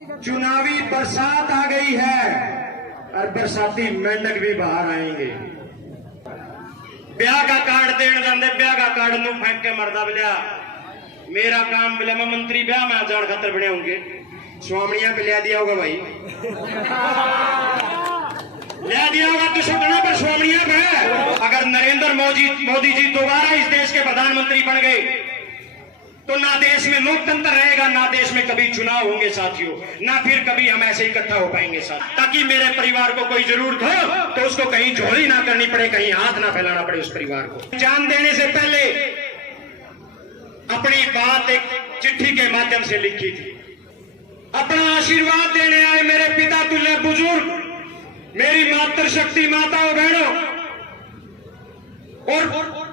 चुनावी बरसात आ गई है और बरसाती मेंढक भी बाहर आएंगे। ब्याह का कार्ड देने जाते, ब्याह का कार्ड नू फेंक के मरदा बिलिया मेरा काम बिलिया मैं मंत्री ब्याह में जान खातर बने होंगे। स्वामिया पे लिया दिया होगा भाई, लिया दिया होगा तो सुटना पर स्वामिया पे। अगर नरेंद्र मोदी जी दोबारा इस देश के प्रधानमंत्री बन गए तो ना देश में लोकतंत्र रहेगा, ना देश में कभी चुनाव होंगे साथियों, ना फिर कभी हम ऐसे इकट्ठा हो पाएंगे साथ। ताकि मेरे परिवार को कोई जरूरत हो तो उसको कहीं झोली ना करनी पड़े, कहीं हाथ ना फैलाना पड़े उस परिवार को। जान देने से पहले अपनी बात एक चिट्ठी के माध्यम से लिखी थी। अपना आशीर्वाद देने आए मेरे पिता तुल्य बुजुर्ग, मेरी मातृशक्ति माताओं बहनों, और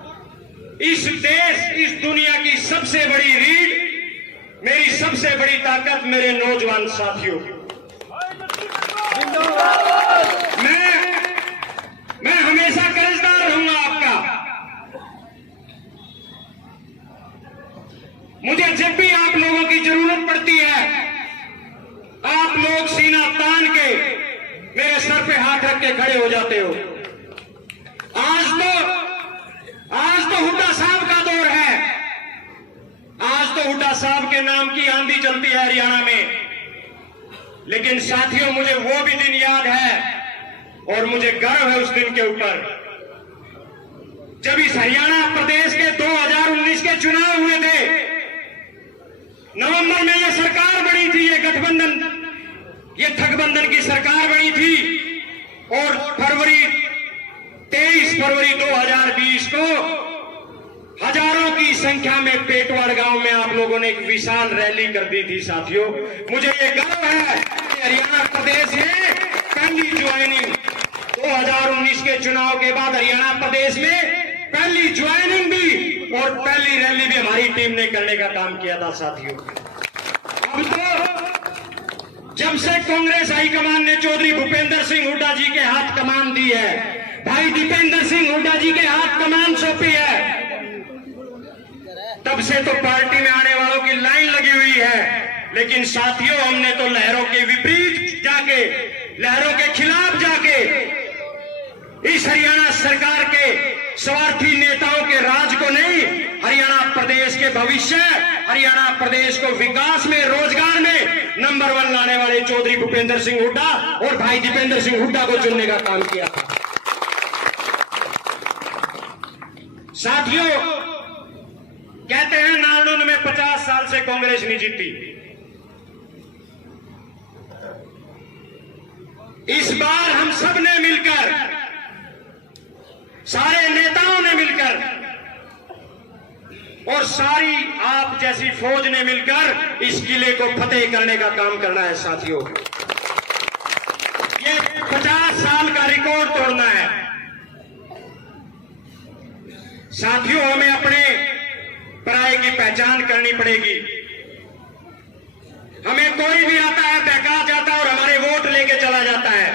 इस देश इस दुनिया की सबसे बड़ी रीढ़, मेरी सबसे बड़ी ताकत मेरे नौजवान साथियों। मैं हमेशा कर्जदार रहूंगा आपका। मुझे जब भी आप लोगों की जरूरत पड़ती है, आप लोग सीना तान के मेरे सर पे हाथ रख के खड़े हो जाते हो। आज तो हुड्डा साहब का दौर है, आज तो हुड्डा साहब के नाम की आंधी चलती है हरियाणा में। लेकिन साथियों, मुझे वो भी दिन याद है और मुझे गर्व है उस दिन के ऊपर जब इस हरियाणा प्रदेश के 2019 के चुनाव हुए थे। नवंबर में ये सरकार बनी थी, ये गठबंधन, ये ठगबंधन की सरकार बनी थी, और 23 फरवरी 2020 को हजारों की संख्या में पेटवाड़ गांव में आप लोगों ने एक विशाल रैली कर दी थी साथियों। मुझे ये गर्व है कि हरियाणा प्रदेश में पहली ज्वाइनिंग 2019 के चुनाव के बाद हरियाणा प्रदेश में पहली ज्वाइनिंग भी और पहली रैली भी हमारी टीम ने करने का काम किया था साथियों। अब तो जब से कांग्रेस हाईकमान ने चौधरी भूपेंद्र सिंह हुड्डा जी के हाथ कमान दी है, भाई दीपेंद्र सिंह हुड्डा जी के हाथ कमान सौंपी है, तब से तो पार्टी में आने वालों की लाइन लगी हुई है। लेकिन साथियों, हमने तो लहरों के विपरीत जाके, लहरों के खिलाफ जाके इस हरियाणा सरकार के स्वार्थी नेताओं के राज को नहीं, हरियाणा प्रदेश के भविष्य, हरियाणा प्रदेश को विकास में, रोजगार में नंबर 1 लाने वाले चौधरी भूपेंद्र सिंह हुड्डा और भाई दीपेंद्र सिंह हुड्डा को चुनने का काम किया था साथियों। कहते हैं नारनौल में 50 साल से कांग्रेस नहीं जीती। इस बार हम सब ने मिलकर, सारे नेताओं ने मिलकर और सारी आप जैसी फौज ने मिलकर इस किले को फतेह करने का काम करना है साथियों। ये 50 साल का रिकॉर्ड तोड़ना है साथियों। हमें अपने पराये की पहचान करनी पड़ेगी। हमें कोई भी आता है, बहका जाता है और हमारे वोट लेके चला जाता है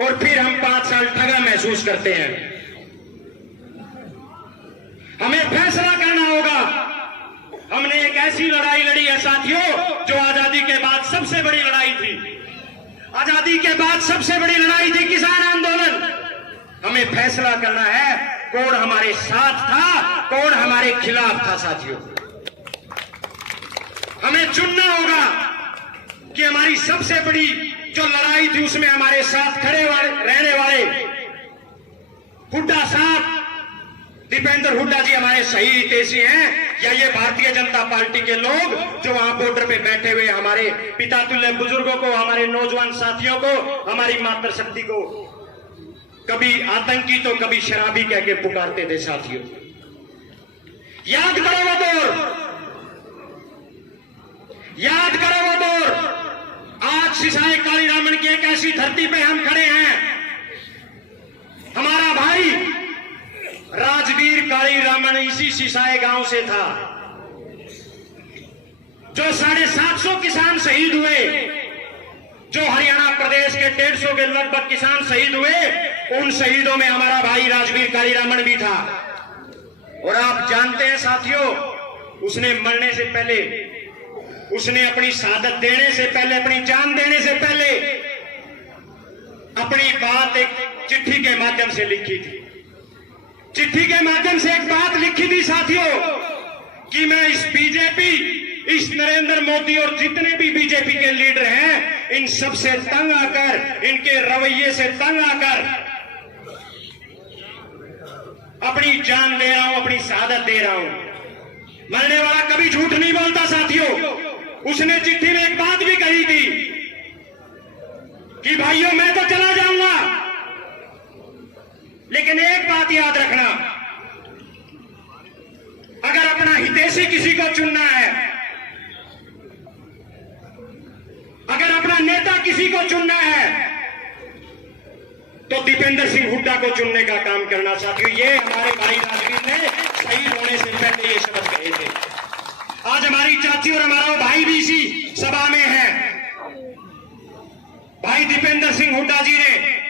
और फिर हम 5 साल ठगा महसूस करते हैं। हमें फैसला करना होगा। हमने एक ऐसी लड़ाई लड़ी है साथियों जो आजादी के बाद सबसे बड़ी लड़ाई थी। आजादी के बाद सबसे बड़ी लड़ाई थी किसान आंदोलन। हमें फैसला करना है कौन हमारे साथ था, कौन हमारे खिलाफ था साथियों। हमें चुनना होगा कि हमारी सबसे बड़ी जो लड़ाई थी उसमें हमारे साथ खड़े रहने वाले हुड्डा साहब, दीपेंद्र हुड्डा जी हमारे सही हितैषी हैं, या ये भारतीय जनता पार्टी के लोग जो वहां बॉर्डर पे बैठे हुए हमारे पिता तुल्य बुजुर्गों को, हमारे नौजवान साथियों को, हमारी मातृशक्ति को कभी आतंकी तो कभी शराबी कह के पुकारते थे साथियों। याद करो वो दौर, याद करो वो दौर। आज सिसाई काली रामन की एक ऐसी धरती पे हम खड़े हैं। हमारा भाई राजवीर काली रामन इसी सिसाई गांव से था। जो 750 किसान शहीद हुए, जो हरियाणा प्रदेश के 150 के लगभग किसान शहीद हुए, उन शहीदों में हमारा भाई राजवीर काली रामन भी था। और आप जानते हैं साथियों, उसने मरने से पहले उसने अपनी शहादत देने से पहले, अपनी जान देने से पहले अपनी बात एक चिट्ठी के माध्यम से लिखी थी। चिट्ठी के माध्यम से एक बात लिखी थी साथियों कि मैं इस बीजेपी, इस नरेंद्र मोदी और जितने भी बीजेपी के लीडर हैं, इन सब से तंग आकर, इनके रवैये से तंग आकर अपनी जान दे रहा हूं, अपनी शहादत दे रहा हूं। मरने वाला कभी झूठ नहीं बोलता साथियों। उसने चिट्ठी में एक बात भी कही थी कि भाइयों मैं तो चला जाऊंगा, लेकिन एक बात याद रखना, अगर अपना हितैषी किसी को चुनना है, अगर अपना नेता किसी को चुनना है, तो दीपेंद्र सिंह हुड्डा को चुनने का काम करना साथियों। ये हमारे भाई राजवीर ने शहीद होने से पहले ये शब्द कहे थे। आज हमारी चाची और हमारा भाई भी इसी सभा में है। भाई दीपेंद्र सिंह हुड्डा जी ने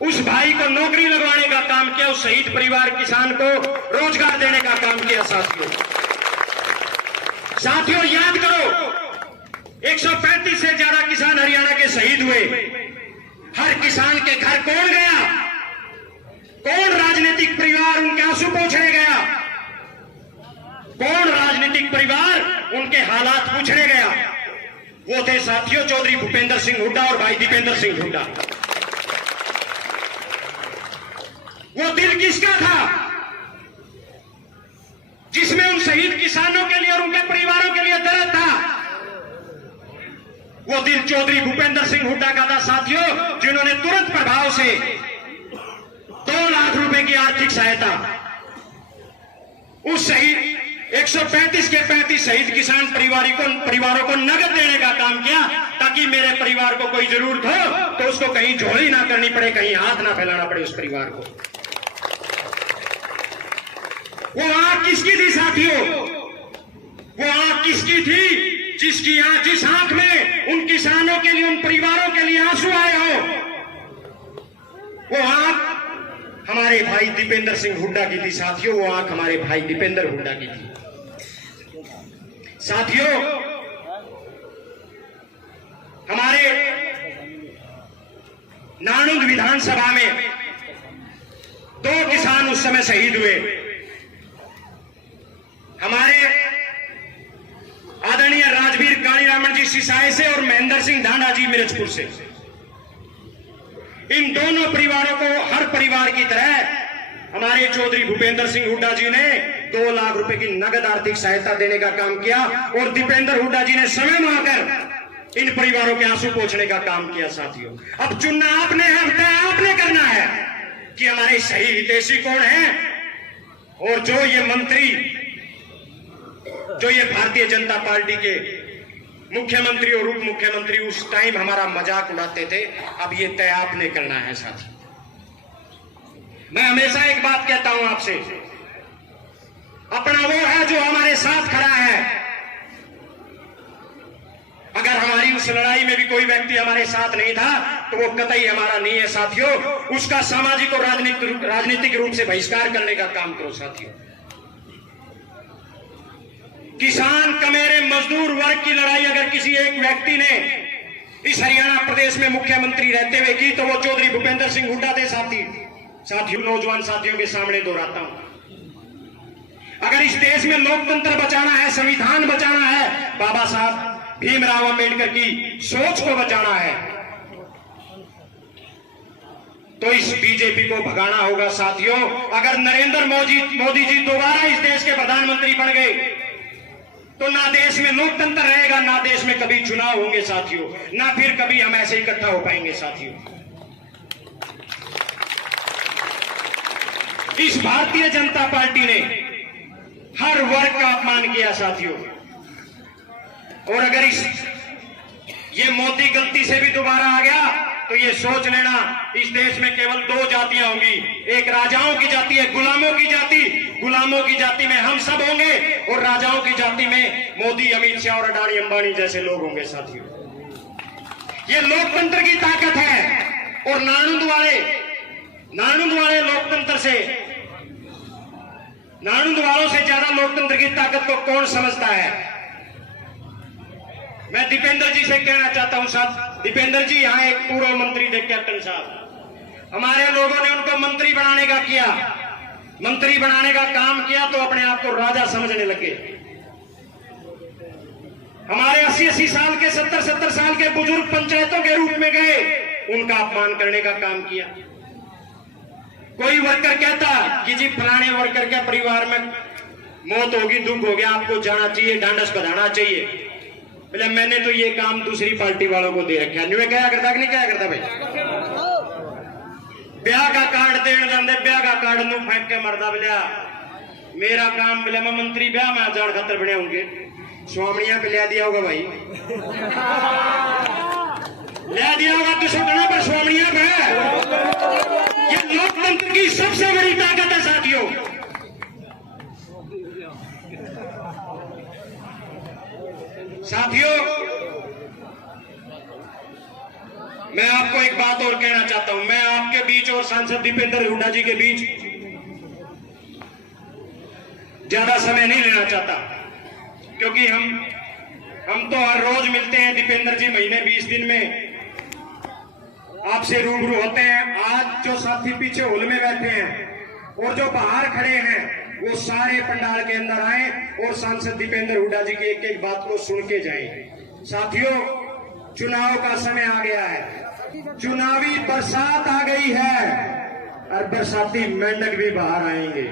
उस भाई को नौकरी लगवाने का काम किया, उस शहीद परिवार किसान को रोजगार देने का काम किया साथियों। साथियों याद करो, 135 से ज्यादा किसान हरियाणा के शहीद हुए। हर किसान के घर कौन गया? कौन राजनीतिक परिवार उनके आंसू पोंछने गया? कौन राजनीतिक परिवार उनके हालात पूछने गया? वो थे साथियों चौधरी भूपेंद्र सिंह हुड्डा और भाई दीपेंद्र सिंह हुड्डा। वो दिल किसका था जिसमें उन शहीद किसानों के लिए और उनके परिवारों के लिए दर्द था? वो दिल चौधरी भूपेंद्र सिंह हुड्डा का था साथियों, जिन्होंने तुरंत प्रभाव से 2 लाख रुपए की आर्थिक सहायता उस शहीद 135 के 35 शहीद किसान परिवारों को नगद देने का काम किया, ताकि मेरे परिवार को कोई जरूरत हो तो उसको कहीं झोली ना करनी पड़े, कहीं हाथ ना फैलाना पड़े उस परिवार को। वो आंख किसकी थी साथियों? वो आंख किसकी थी जिस आंख में उन किसानों के लिए, उन परिवारों के लिए आंसू आए हो? वो आंख हमारे भाई दीपेंद्र सिंह हुड्डा की थी साथियों। वो आंख हमारे भाई दीपेंद्र हुड्डा की थी साथियों। हमारे नानुंद विधानसभा में 2 किसान उस समय शहीद हुए। हमारे आदरणीय राजवीर कालीरामन जी सिसाई से और महेंद्र सिंह ढांडा जी मिर्चपुर से। इन दोनों परिवारों को हर परिवार की तरह हमारे चौधरी भूपेंद्र सिंह हुड्डा जी ने 2 लाख रुपए की नगद आर्थिक सहायता देने का काम किया, और दीपेंद्र हुड्डा जी ने समय मांगकर इन परिवारों के आंसू पोंछने का काम किया साथियों। अब चुनना आपने है, अब तय आपने करना है कि हमारे सही हितैषी कौन है, और जो ये मंत्री, जो ये भारतीय जनता पार्टी के मुख्यमंत्री और उप मुख्यमंत्री उस टाइम हमारा मजाक उड़ाते थे, अब ये तय आपने करना है साथी। मैं हमेशा एक बात कहता हूं आपसे, अपना वो है जो हमारे साथ खड़ा है। अगर हमारी उस लड़ाई में भी कोई व्यक्ति हमारे साथ नहीं था तो वो कतई हमारा नहीं है साथियों। उसका सामाजिक और राजनीतिक रूप से बहिष्कार करने का काम करो साथियों। किसान, कमेरे, मजदूर वर्ग की लड़ाई अगर किसी एक व्यक्ति ने इस हरियाणा प्रदेश में मुख्यमंत्री रहते हुए की तो वो चौधरी भूपेंद्र सिंह हुड्डा थे साथियों। नौजवान साथियों के सामने दोहराता हूं, अगर इस देश में लोकतंत्र बचाना है, संविधान बचाना है, बाबा साहब भीमराव अंबेडकर की सोच को बचाना है, तो इस बीजेपी को भगाना होगा साथियों। अगर नरेंद्र मोदी जी दोबारा इस देश के प्रधानमंत्री बन गए तो ना देश में लोकतंत्र रहेगा, ना देश में कभी चुनाव होंगे साथियों, ना फिर कभी हम ऐसे इकट्ठा हो पाएंगे साथियों। इस भारतीय जनता पार्टी ने हर वर्ग का अपमान किया साथियों, और अगर ये मोदी गलती से भी दोबारा आ गया तो ये सोच लेना इस देश में केवल 2 जातियां होंगी, एक राजाओं की जाति है, गुलामों की जाति। गुलामों की जाति में हम सब होंगे और राजाओं की जाति में मोदी, अमित शाह और अडानी अंबानी जैसे लोग होंगे साथियों। ये लोकतंत्र की ताकत है, और नानुंद वाले लोकतंत्र से नाणुद वालों से ज्यादा लोकतंत्र की ताकत को कौन समझता है? मैं दीपेंद्र जी से कहना चाहता हूं साहब, दीपेंद्र जी यहाँ एक पूर्व मंत्री थे कैप्टन साहब, हमारे लोगों ने उनको मंत्री बनाने का किया, मंत्री बनाने का काम किया तो अपने आप को राजा समझने लगे। हमारे 80-80 साल के 70-70 साल के बुजुर्ग पंचायतों के रूप में गए, उनका अपमान करने का काम किया। कोई वर्कर कहता कि जी फलाने वर्कर के परिवार में मौत होगी, दुख हो गया, आपको जाना चाहिए, ढांढस बधाना चाहिए। बोले मैंने तो ये काम दूसरी पार्टी वालों को दे रखा है। न्यू क्या करता कि नहीं क्या करता भाई? ब्याह का कार्ड देने जाते, ब्याह का कार्ड नू फेंक के मरदा। बोलिया मेरा काम, बोले मैं मंत्री ब्याह में जान खतर बने होंगे, स्वामियां पे ले दिया होगा भाई, ले दिया होगा तो सुटना पर स्वामियां पे। ये लोकतंत्र की सबसे बड़ी ताकत है साथियों। साथियों मैं आपको एक बात और कहना चाहता हूं। मैं आपके बीच और सांसद दीपेंद्र हुड्डा जी के बीच ज्यादा समय नहीं लेना चाहता, क्योंकि हम तो हर रोज मिलते हैं। दीपेंद्र जी महीने 20 दिन में आपसे रूबरू होते हैं। आज जो साथी पीछे होल में बैठे हैं और जो बाहर खड़े हैं, वो सारे पंडाल के अंदर आए और सांसद दीपेंद्र हुड्डा जी की एक एक बात को सुन के जाएं। साथियों चुनाव का समय आ गया है, चुनावी बरसात आ गई है और बरसाती मेंढक भी बाहर आएंगे।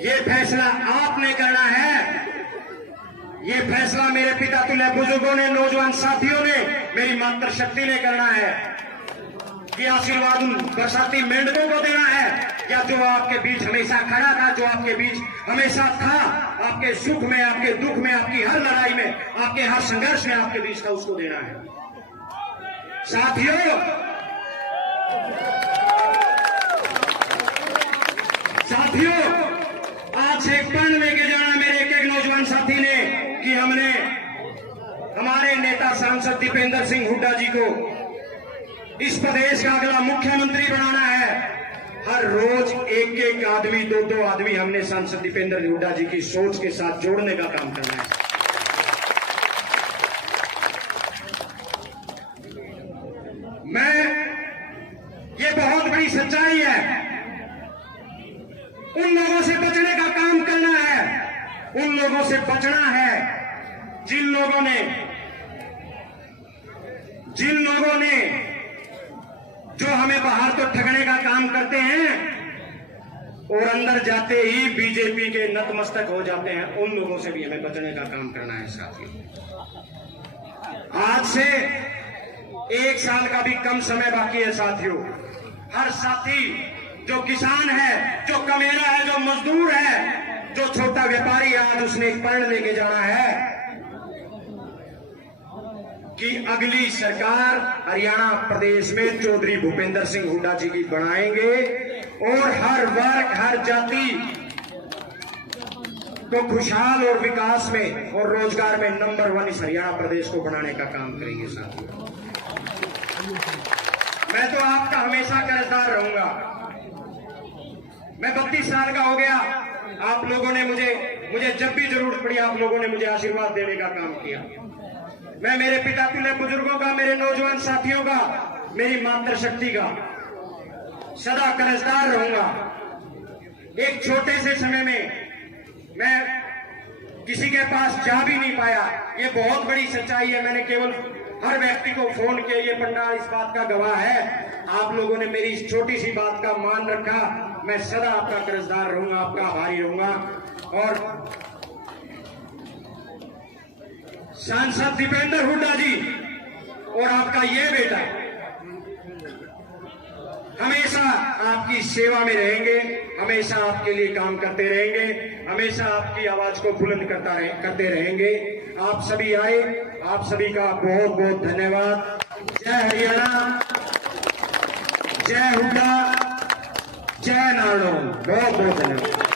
ये फैसला आपने करना है। ये फैसला मेरे पिता तुल्य बुजुर्गों ने, नौजवान साथियों ने, मेरी मातृशक्ति ने करना है कि आशीर्वाद उन बरसाती मेंढकों को देना है, या जो आपके बीच हमेशा खड़ा था, जो आपके बीच हमेशा था, आपके सुख में, आपके दुख में, आपकी हर लड़ाई में, आपके हर संघर्ष में आपके बीच था, उसको देना है। साथियों आज से प्रण लेके जाना मेरे एक एक नौजवान साथी ने कि हमने हमारे नेता सांसद दीपेंद्र सिंह हुड्डा जी को इस प्रदेश का अगला मुख्यमंत्री बनाना है। हर रोज एक एक आदमी, दो आदमी हमने सांसद दीपेंद्र हुड्डा जी की सोच के साथ जोड़ने का काम करना है। ये बहुत बड़ी सच्चाई है। उन लोगों से बचने का काम करना है, उन लोगों से बचना है जिन लोगों ने जो हमें बाहर तो ठगने का काम करते हैं और अंदर जाते ही बीजेपी के नतमस्तक हो जाते हैं। उन लोगों से भी हमें बचने का काम करना है साथियों। आज से 1 साल का भी कम समय बाकी है साथियों। हर साथी, जो किसान है, जो कमेरा है, जो मजदूर है, जो छोटा व्यापारी है, आज उसने एक प्रण लेके जाना है कि अगली सरकार हरियाणा प्रदेश में चौधरी भूपेंद्र सिंह हुड्डा जी की बनाएंगे और हर वर्ग, हर जाति को खुशहाल और विकास में और रोजगार में नंबर 1 इस हरियाणा प्रदेश को बनाने का काम करेंगे साथियों। मैं तो आपका हमेशा कर्जदार रहूंगा। मैं 32 साल का हो गया। आप लोगों ने मुझे जब भी जरूरत पड़ी, आप लोगों ने मुझे आशीर्वाद देने का काम किया। मैं मेरे पिता तुल्य बुजुर्गों का, मेरे नौजवान साथियों का, मेरी मातृशक्ति का सदा कर्जदार रहूंगा। एक छोटे से समय में मैं किसी के पास जा भी नहीं पाया, ये बहुत बड़ी सच्चाई है। मैंने केवल हर व्यक्ति को फोन किया, ये पंडाल इस बात का गवाह है। आप लोगों ने मेरी इस छोटी सी बात का मान रखा। मैं सदा आपका कर्जदार रहूंगा, आपका आभारी रहूंगा। और सांसद दीपेंद्र हुड्डा जी और आपका ये बेटा हमेशा आपकी सेवा में रहेंगे, हमेशा आपके लिए काम करते रहेंगे, हमेशा आपकी आवाज को बुलंद करते रहेंगे। आप सभी आए, आप सभी का बहुत बहुत धन्यवाद। जय हरियाणा, जय हुड्डा, जय नारायण, बहुत बहुत धन्यवाद।